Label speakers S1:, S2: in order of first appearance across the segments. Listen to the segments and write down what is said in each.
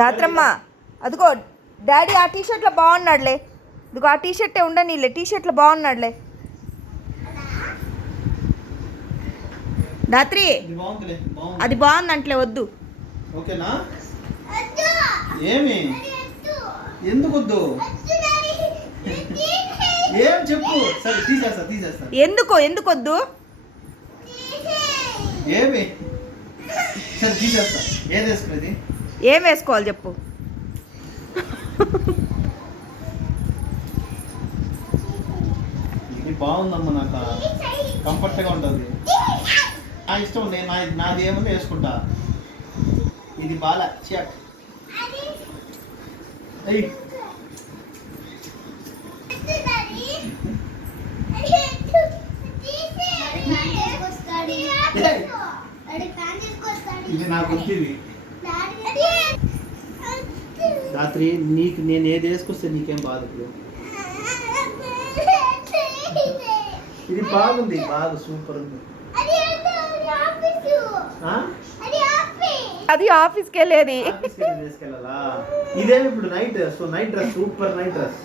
S1: దాత్రమ్మ అదిగో డాడీ ఆ టీ షర్ట్లో బాగున్నాడులే. ఇదిగో ఆ టీ షర్టే ఉండనీలే టీ షర్ట్లో బాగున్నాడులే. దాత్రి
S2: ఇది బాగుందిలే బాగుంది.
S1: అది బాగుందంట్లే వద్దు.
S2: ఓకేనా? ఏమి? ఎందుకు వద్దు? ఏం చెప్పు. సరే తీసేస్తా తీసేస్తా.
S1: ఎందుకు ఎందుకు వద్దు?
S2: ఏమి? సరే తీసేస్తా. ఏది వేసుకునేది?
S1: ఏం వేసుకోవాలి చెప్పు.
S2: ఇది బాగుందమ్మా నాకు. కంఫర్ట్గా ఉంటుంది. నా ఇష్టం నేను నా నాది ఏమన్నా వేసుకుంటా. ఇది చెక్ ఇది నాకు వచ్చింది. రాత్రి నీకు నేను ఏది వేసుకొస్తే నీకేం బాధ ఇప్పుడు? ఇది బాగుంది బాగా సూపర్ ఉంది. ఆ?
S1: అది ఆఫీస్కి వెళ్ళేది
S2: ఇదేమి ఇప్పుడు night so night dress super night dress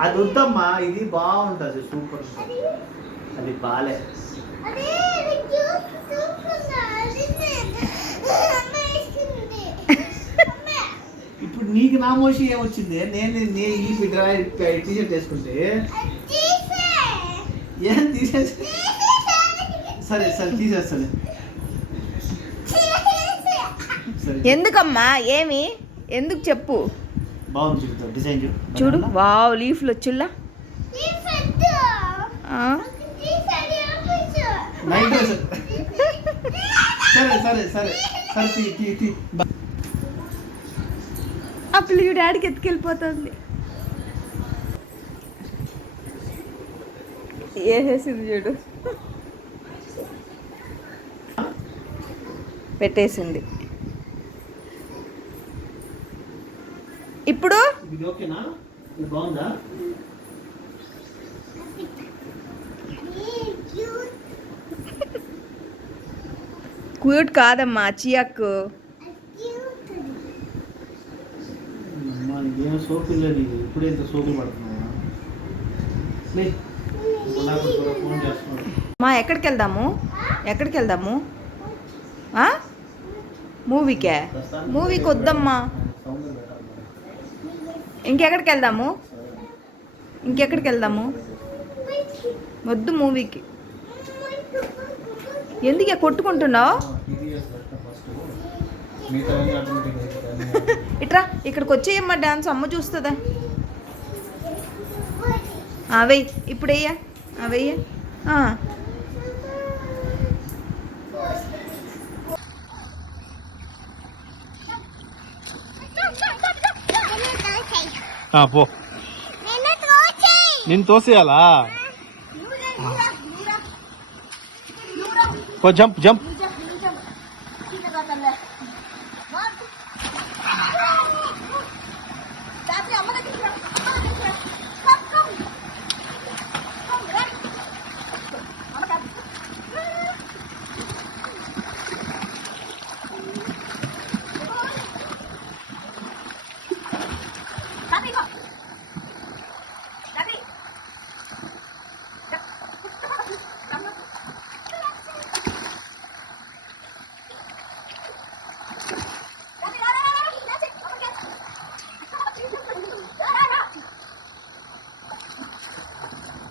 S2: అది వద్దమ్మా ఇది బాగుంటుంది సూపర్. అది బాలే. ఇప్పుడు నీకు నా మోసి ఏమొచ్చింది? నేను నీ ఈ టీ షర్ట్ వేసుకుంటే. ఏం తీసేసి? సరే సరే తీసేస్తాను
S1: ఎందుకమ్మా? ఏమి? ఎందుకు చెప్పు.
S2: బాగుంది చూపుతావు డిజైన్ చూడు.
S1: చూడు. వావ్ లీఫ్లు వచ్చుల్లా? ఆ?
S2: నైట్ సరే సరే సరే. సరే తీ తీ.
S1: ఆ పిల్ల డాడీకి ఎత్తుకెళ్ళిపోతుంది. వేసేసింది చూడు? పెట్టేసింది. ఇప్పుడు?
S2: ఇది ఓకేనా? ఇది బాగుందా
S1: క్యూట్ కాదమ్మా చియాక్
S2: అమ్మా, ఏం సోకులు లేదు నీకు ఇప్పుడే ఇంత సోకులు పడుతున్నావా లే ఇప్పుడు నాకు కూడా ఫోన్ చేస్తున్నాడు
S1: మా ఎక్కడికి వెళ్దాము ఎక్కడికి వెళ్దాము? మూవీకే? మూవీకి వద్దమ్మా. ఇంకెక్కడికి వెళ్దాము ఇంకెక్కడికి వెళ్దాము వద్దు మూవీకి. ఎందుకే కొట్టుకుంటున్నావు? ఇట్రా ఇక్కడికి వచ్చేయమ్మా డాన్స్ అమ్మ చూస్తుందా? వెయ్యి ఇప్పుడు వెయ్య. ఆ, వెయ్య.
S2: పో. నేను తోసేయాలా? పో jump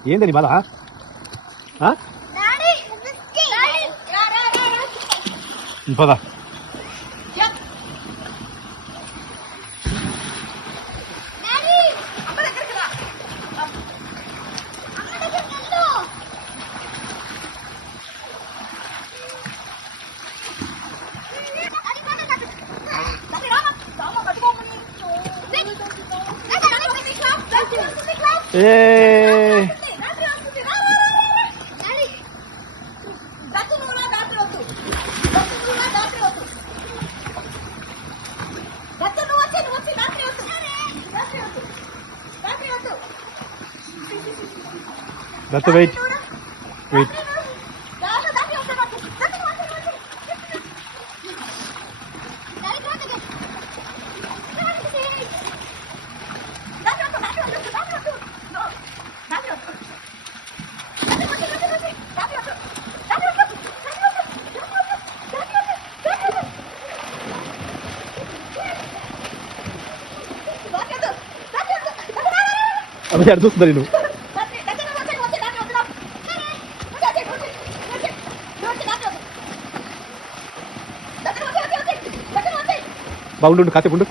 S2: జంప్ ఏందని బాధ పదా ఏ దత్త వెయిట్ వెయిట్
S3: అది ఎడ చూస్తుందా నేను. బాగుండు కాసేపు ఉండు.